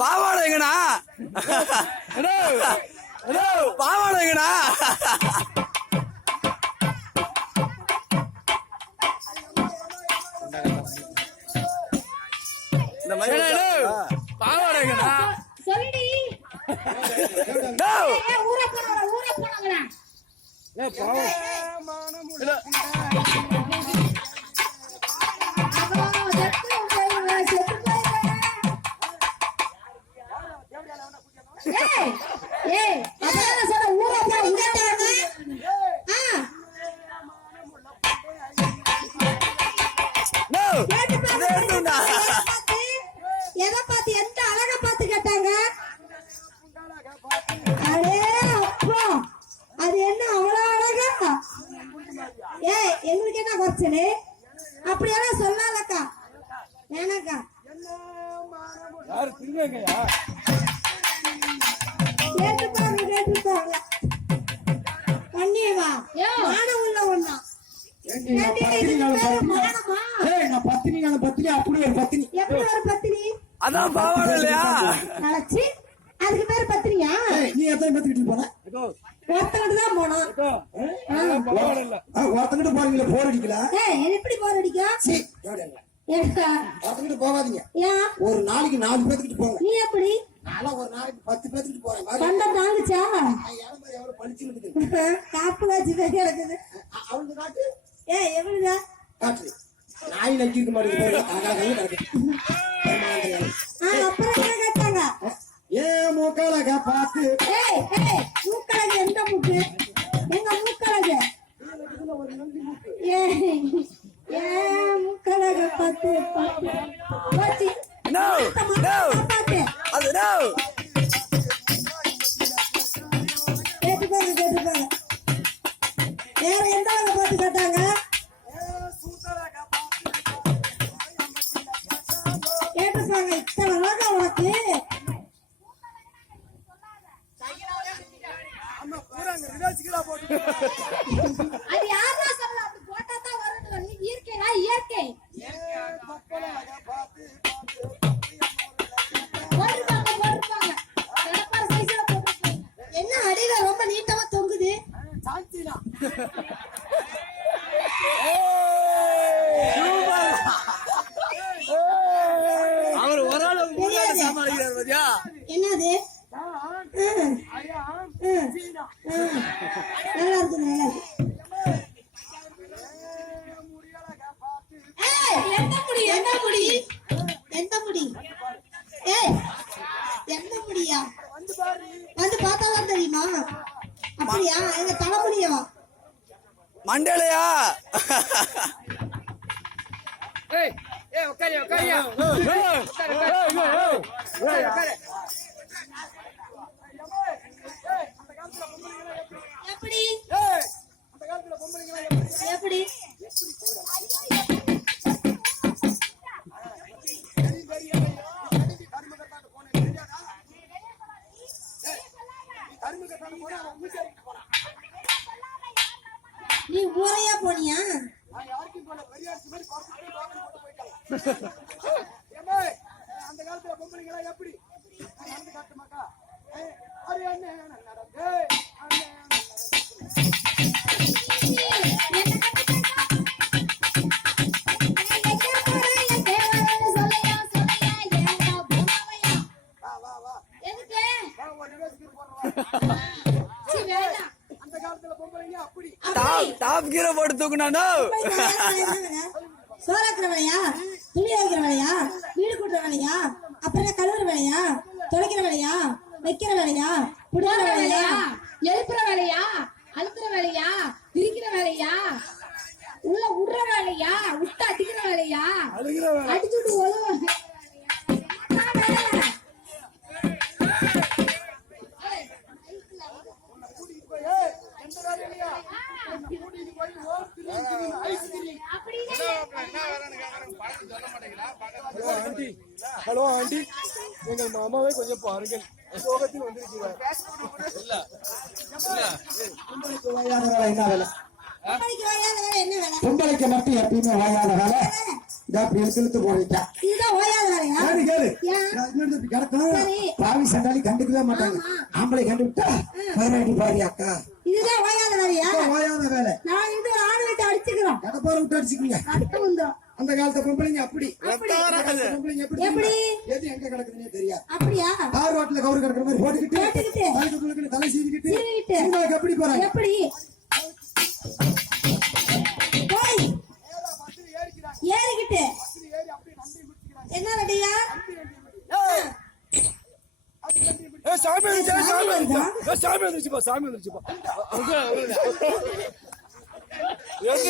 பாவாடைங்கண்ணா பாவாடைங்கண்ணா இந்த மாதிரி பாவாடைங்கண்ணா சொல்லுடி ஊர போனவங்களா எதை பார்த்து எந்த அழகை பார்த்து கேட்டாங்க? அதே அப்போ அது என்ன அவ்வளவு அழகா? எங்களுக்கு என்ன குறைச்சலு? அப்படியெல்லாம் சொல்லாதக்கா, வேணாக்கா. கேட்டுப்பாங்க பண்ணியவா மானம் உள்ள ஒண்ணா அதான் பாவாடை இல்லையா? அதுக்கு பேரு பத்திரியா? நீ எத்தனை பத்திரிட்டு போன? ஒருத்தங்கிட்டு தான் போனோம். ஒருத்தங்கிட்ட போறீங்களா? போர் அடிக்கல? எப்படி போர் அடிக்கும்? ஒருத்தங்கிட்ட போகாதீங்க. ஒரு நாளைக்கு 4 பேத்துக்கிட்டு போங்க. நீ எப்படி? நான் ஒரு நாளைக்கு 10 பேத்துக்கிட்டு போறேன். தாங்குச்சா? எவ்வளவு பழிச்சு காப்பு காட்சி கிடக்குது அவளுக்கு காட்டு. எப்படிதா காட்டு? நாய் நக்கிருக்க மாட்டேங்குது. அப்புறம் என்ன கேட்டாங்க? மூக்கழக பார்த்து மூக்கழகு எந்த மூக்கு? எங்க மூக்கழகு மூக்கழக பார்த்து பார்த்து கேட்டுப்பாங்க. வேற எந்த அழகை பார்த்து கேட்டாங்க? கேட்டுப்பாங்க. இத்தனை அழகா உனக்கு? அது யாரா சொல்ல? அப்படி போட்டா தான் வரும். இயற்கையா? இயற்கை என்ன அடியில ரொம்ப நீட்டமா தொங்குது? அவர் ஒரு ஆள் சமாளிக்கிறார் பாத்தியா? என்னது? நல்லா இருக்கு, நல்லா இருக்கு. எந்த முடி? எந்த முடி? எந்த முடி? எந்த முடியா? வந்து பார்த்தாதான் தெரியுமா? அப்படியா? எங்க தலைமுடியவா? மண்டலையா? எப்படி? எப்படி? நீ ஊரையா போனியா? அந்த காலத்துல பொம்பளைங்களா எப்படி நடந்து காட்டுமாக்கா? டாப் கீரை போட்டு தூக்குனானோ? சோறாக்குற வேலையா? துணி வைக்கிற வேலையா? வீடு கூட்டுற வேலையா? அப்புறம் கழுவுற வேலையா? துடைக்கிற வேலையா? வைக்கிற வேலையா? புடுற வேலையா? எழுப்புற வேலையா? அழுத்துற வேலையா? விரிக்கிற வேலையா? உள்ள விடுற வேலையா? விட்டு அடிக்கிற வேலையா? அடிச்சுட்டு ஒழுவ அப்படி ஹலோ ஆண்டி, எங்கள் மாமாவை கொஞ்சம் பாருங்கள், சோகத்தில் வந்திருக்கிறார். பொம்பளைக்கு வாயாத வேலை என்ன வேலை? பொம்பளைக்கு ஓயாத வேலை என்ன வேலை? பொம்பளைக்கு மட்டும் எப்பயுமே வாயாத வேலை. இதா அப்படி இழுத்து போயிட்டா. இதுதான் ஓயாத வேலையா? கேளு கேளு. ஏன்? நான் இன்னொரு இப்படி கிடக்கும். சரி. பாவி சண்டாளி கண்டுக்கவே மாட்டாங்க. ஆம்பளை கண்டுவிட்டா பாராட்டி பாரு அக்கா. இதுதான் ஓயாத வேலையா? இதான் வாயாத வேலை. நான் இது ஒரு ஆண் வீட்டை அடிச்சுக்கிறோம். கடப்பார விட்டு அடிச்சுக்கீங்க. அடுத்து வந்தோம். அந்த காலத்து பொம்பளைங்க அப்படி. அப்படி. அந்த காலத்து பொம்பளைங்க எப்படி எப்படி? தெரியுமா? எது எங்க கிடக்குதுன்னே தெரியாது. அப்படியா? கார் ரோட்ல கவுரு கிடக்குற மாதிரி போட்டுக்கிட்டு. போட்டுக்கிட்டு தலை சீவிக்கிட்டு சீவிக்கிட்டு. சினிமாவுக்கு எப்படி போறாங்க? எப்படி? போய். ஏறிக்கிட்டு. என்ன வண்டியா? சாமி வந்துருச்சு, சாமி வந்துருச்சு, சாமி வந்துருச்சுப்பா, சாமி வந்துருச்சுப்பா.